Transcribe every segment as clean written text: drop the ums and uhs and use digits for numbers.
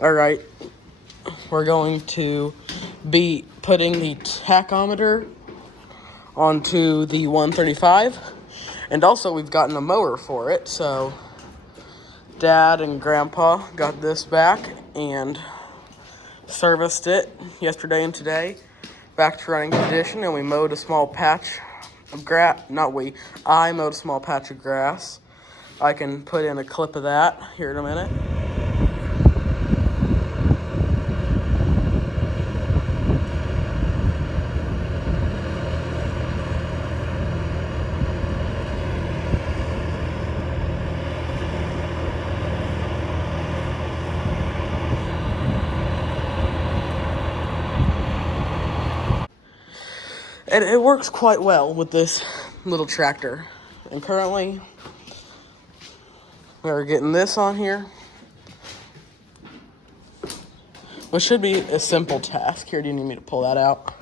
All right, we're going to be putting the tachometer onto the 135, and also we've gotten a mower for it, so Dad and Grandpa got this back and serviced it yesterday and today, back to running condition, and we mowed a small patch of grass. I mowed a small patch of grass. I can put in a clip of that here in a minute. And it works quite well with this little tractor. And currently, we're getting this on here, which should be a simple task. Here, do you need me to pull that out?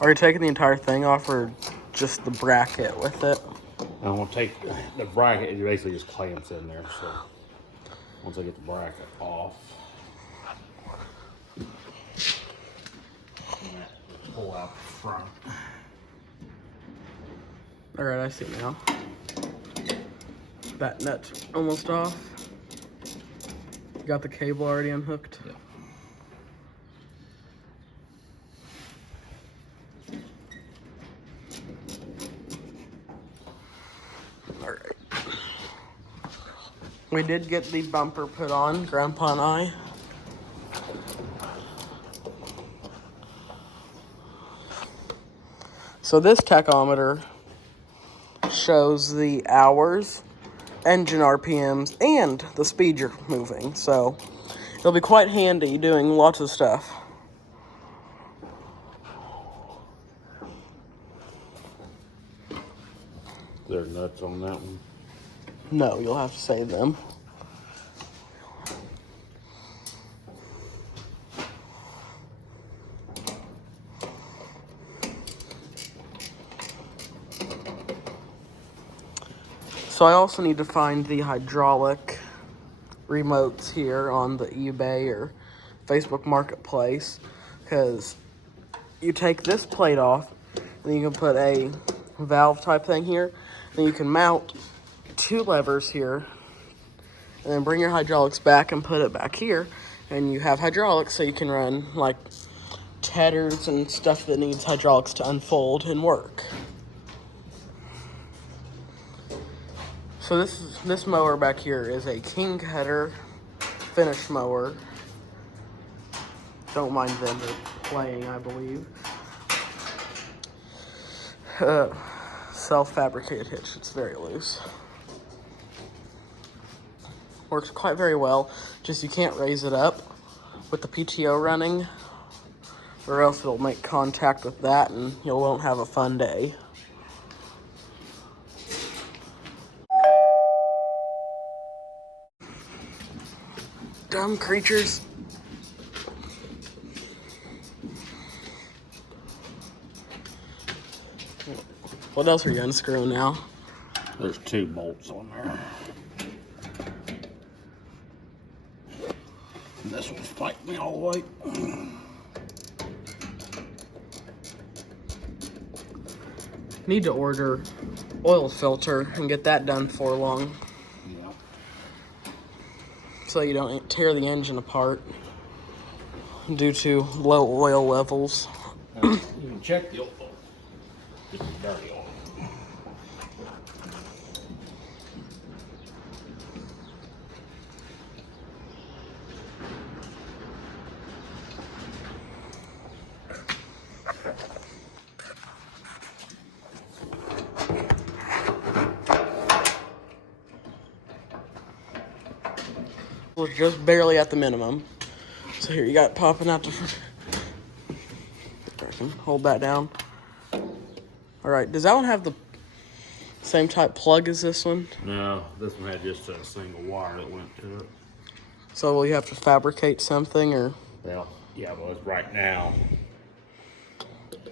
Are you taking the entire thing off, or just the bracket with it? I'm going to take the bracket. It basically just clamps in there. So once I get the bracket off, pull out the front. All right, I see now. That nut's almost off. Got the cable already unhooked. Yep. Alright. We did get the bumper put on, Grandpa and I. So this tachometer shows the hours, engine RPMs, and the speed you're moving. So it'll be quite handy doing lots of stuff. There are nuts on that one? No, you'll have to save them. So I also need to find the hydraulic remotes here on the eBay or Facebook Marketplace, because you take this plate off and you can put a valve type thing here. Then you can mount two levers here and then bring your hydraulics back and put it back here, and you have hydraulics, so you can run like tethers and stuff that needs hydraulics to unfold and work. So this mower back here is a King Cutter finish mower. Don't mind them, they're playing, I believe. Self-fabricated hitch, it's very loose. Works quite very well, just you can't raise it up with the PTO running, or else it'll make contact with that and you won't have a fun day. Dumb creatures. What else are you unscrewing now? There's two bolts on there. And this one's fighting me all the way. Need to order oil filter and get that done before long. Yeah. So you don't tear the engine apart due to low oil levels. You can check the oil. It's dirty oil. We're just barely at the minimum. So here, you got it popping out the front. I can hold that down. All right, does that one have the same type plug as this one? No, this one had just a single wire that went to it. So will you have to fabricate something, or? Well, yeah, but right now,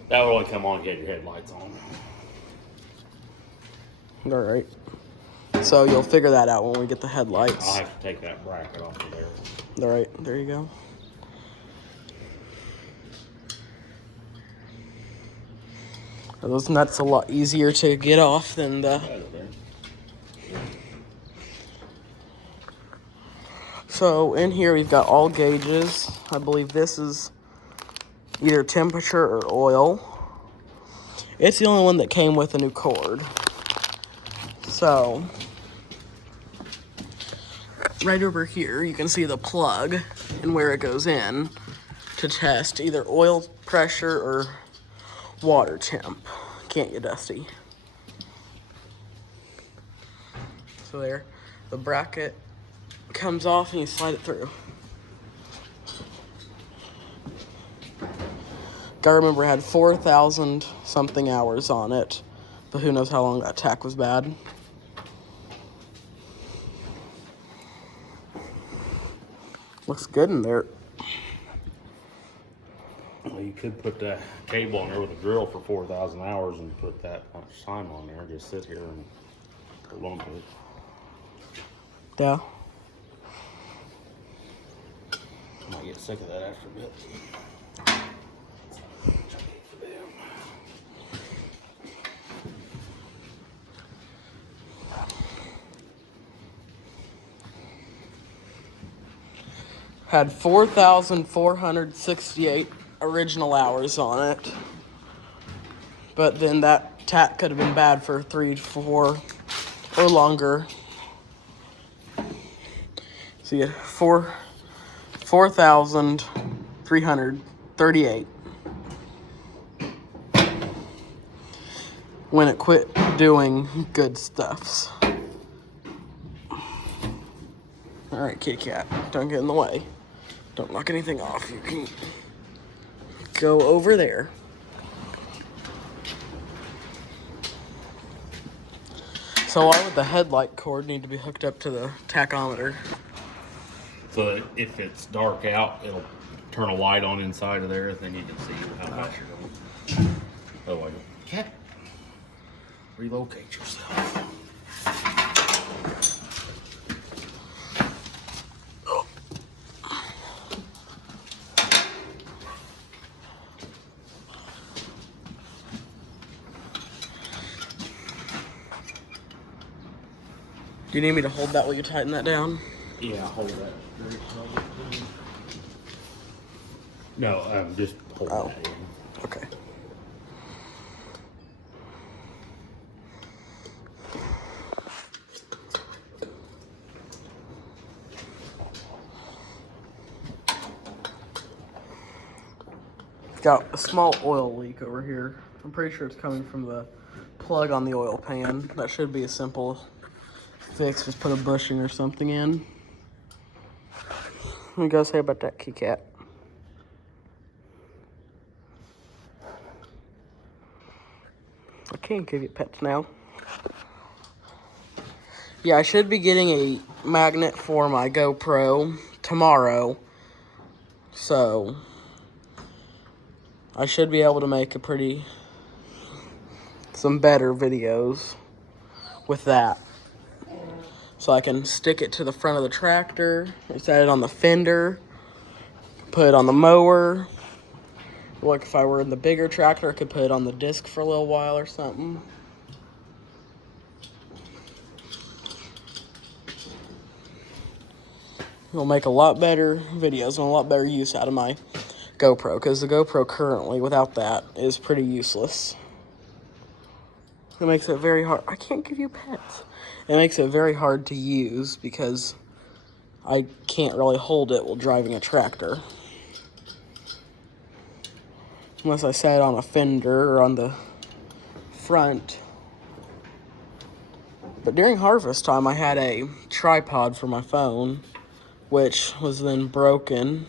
that would only come on if you had your headlights on. All right. So you'll figure that out when we get the headlights. I'll have to take that bracket off of there. All right, there you go. Those nuts a lot easier to get off than the... So in here we've got all gauges. I believe this is either temperature or oil. It's the only one that came with a new cord. So right over here you can see the plug and where it goes in to test either oil pressure or water temp. Can't get dusty. So there, the bracket comes off and you slide it through. Gotta remember it had 4,000 something hours on it, but who knows how long that tach was bad. Looks good in there. Well, you could put that cable on there with a drill for 4,000 hours and put that much time on there. Just sit here and hold on to it. Yeah. I might get sick of that after a bit. Had 4,468 original hours on it. But then that tach could have been bad for 3 to 4 or longer. So you had 4,338 when it quit doing good stuffs. All right, kitty cat, don't get in the way. Don't knock anything off. You can go over there. So why would the headlight cord need to be hooked up to the tachometer? So that if it's dark out, it'll turn a light on inside of there, then you can see how fast you're going. Otherwise, cat, relocate yourself. Do you need me to hold that while you tighten that down? Yeah, hold that. No, just hold that in. Okay. Got a small oil leak over here. I'm pretty sure it's coming from the plug on the oil pan. That should be a simple fix. Just put a bushing or something in. What do you guys say about that, kitty cat? I can't give you pets now. Yeah, I should be getting a magnet for my GoPro tomorrow. So I should be able to make some better videos with that. So I can stick it to the front of the tractor, or set it on the fender, put it on the mower. Like if I were in the bigger tractor, I could put it on the disc for a little while or something. It'll make a lot better videos and a lot better use out of my GoPro, because the GoPro currently, without that, is pretty useless. It makes it very hard. I can't give you pets. It makes it very hard to use because I can't really hold it while driving a tractor. Unless I set it on a fender or on the front. But during harvest time, I had a tripod for my phone, which was then broken.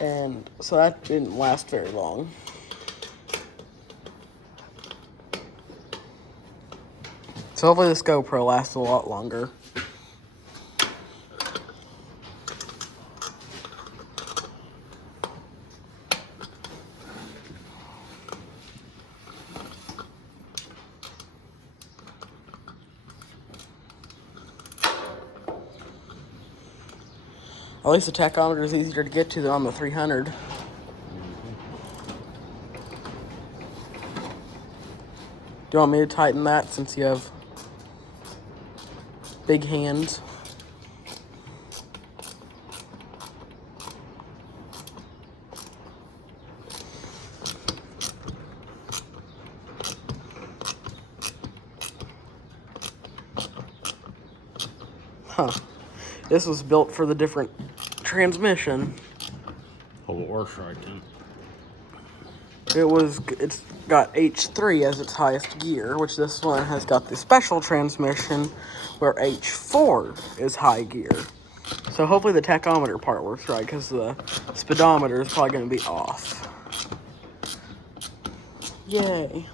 And so that didn't last very long. So hopefully this GoPro lasts a lot longer. At least the tachometer is easier to get to than on the 300. Do you want me to tighten that since you have big hands? Huh. This was built for the different transmission. Whole horse right then. It's got H3 as its highest gear, which this one has got the special transmission where H4 is high gear. So hopefully the tachometer part works right, because the speedometer is probably going to be off. Yay.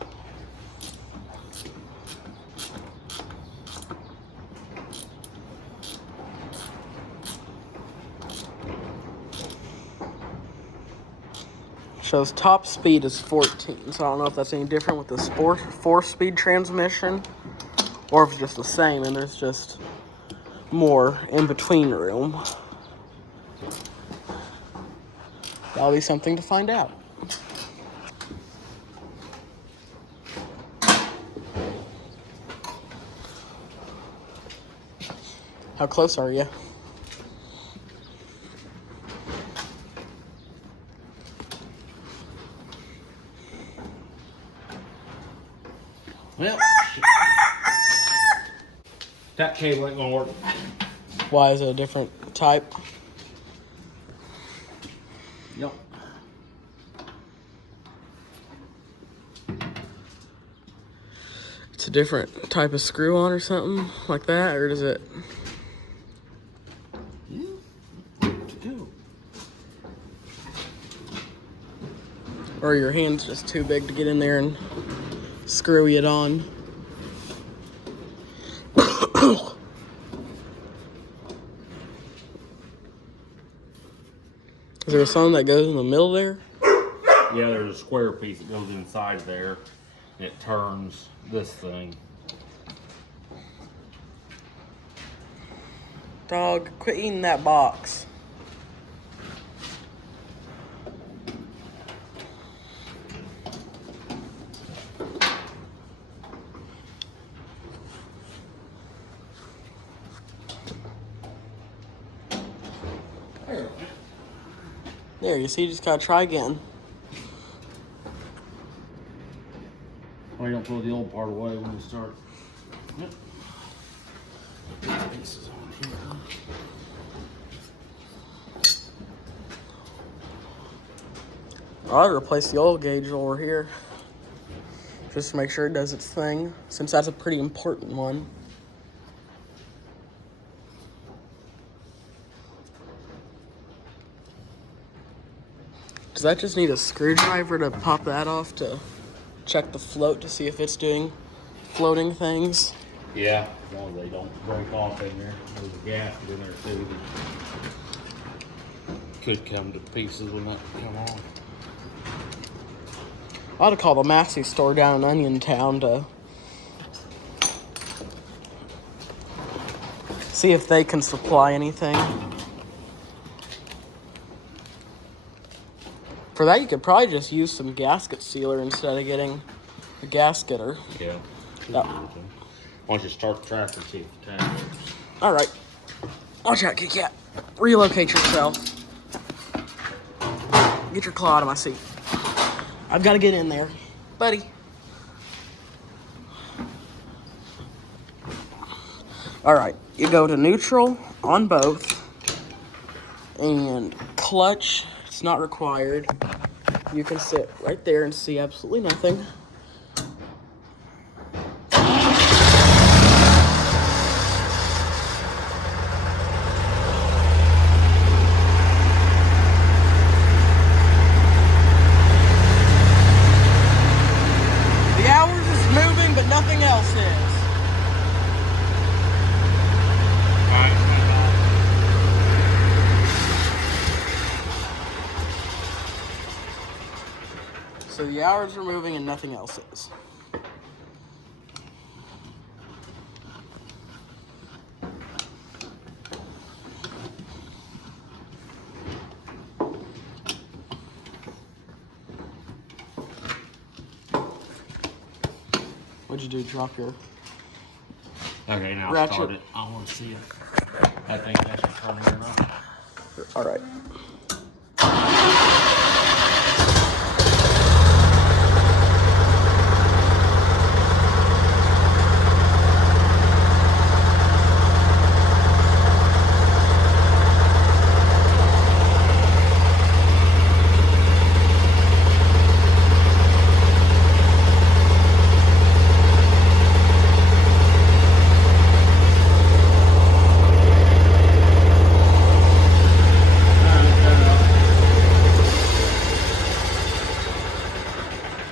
Shows top speed is 14, so I don't know if that's any different with the sport 4-speed transmission, or if it's just the same and there's just more in between room. That'll be something to find out. How close are you? Well, that cable ain't gonna work. Why is it a different type? Yep. It's a different type of screw on or something like that, or does it? Yeah. What to do? Or your hand's just too big to get in there and screw it on? Is there something that goes in the middle there? Yeah, there's a square piece that goes inside there, and it turns this thing. Dog, quit eating that box. There, you see, you just gotta try again. Why you don't throw the old part away when you start? Yep. Pieces on here. I'll replace the oil gauge over here, just to make sure it does its thing, since that's a pretty important one. Does that just need a screwdriver to pop that off to check the float to see if it's doing floating things? Yeah, as long as they don't break off in there. There's a gasket in there too that could come to pieces when that come on. I ought to call the Massey store down in Onion Town to see if they can supply anything. For that, you could probably just use some gasket sealer instead of getting a gasketer. Yeah. Oh. Why don't you start the tractor, see if the tag works. All right. Watch out, Kitty Cat. Relocate yourself. Get your claw out of my seat. I've got to get in there. Buddy. All right. You go to neutral on both. And clutch, it's not required. You can sit right there and see absolutely nothing. The hours is moving, but nothing else is. The hours are moving and nothing else is. What'd you do? Drop your... Okay, now ratchet. start it. I want to see if I think that's turning or not. All right.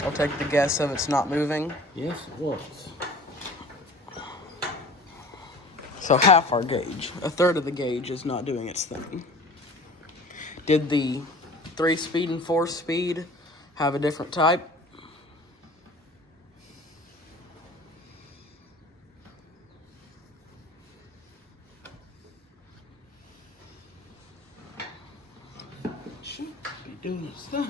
I'll take the guess of it's not moving. Yes, it was. So half our gauge, a third of the gauge is not doing its thing. Did the 3-speed and 4-speed have a different type? Should be doing its thing.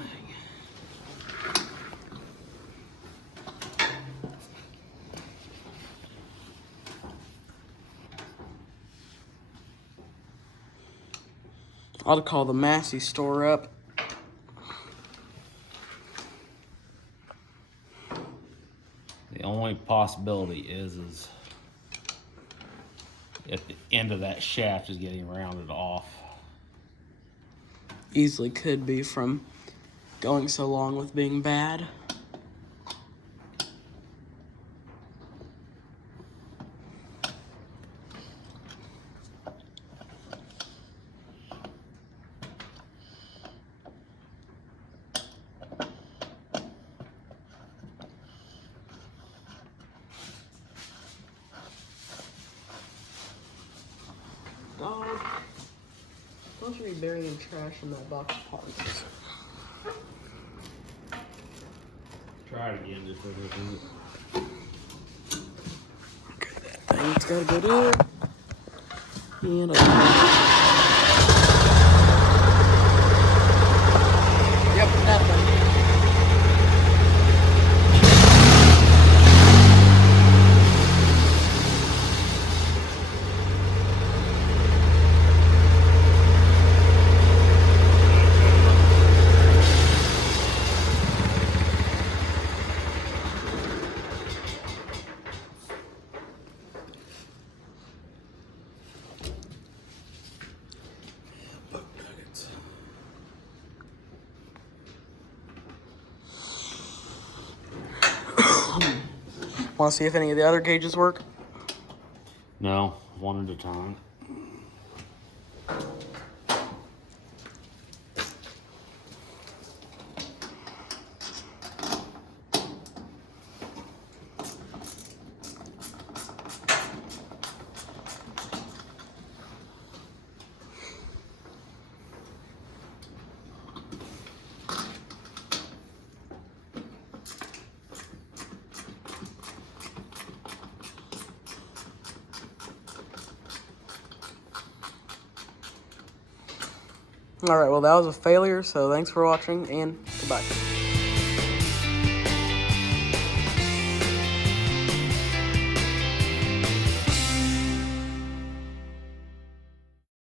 I'll call the Massey store up. The only possibility is if the end of that shaft is getting rounded off. Easily could be from going so long with being bad. Dog, don't you be burying trash in that box of parts. Try it again, just everything. Okay, that thing's gotta go there. And yep, nothing. Want to see if any of the other gauges work? No, one at a time. Alright, well that was a failure, so thanks for watching, and goodbye.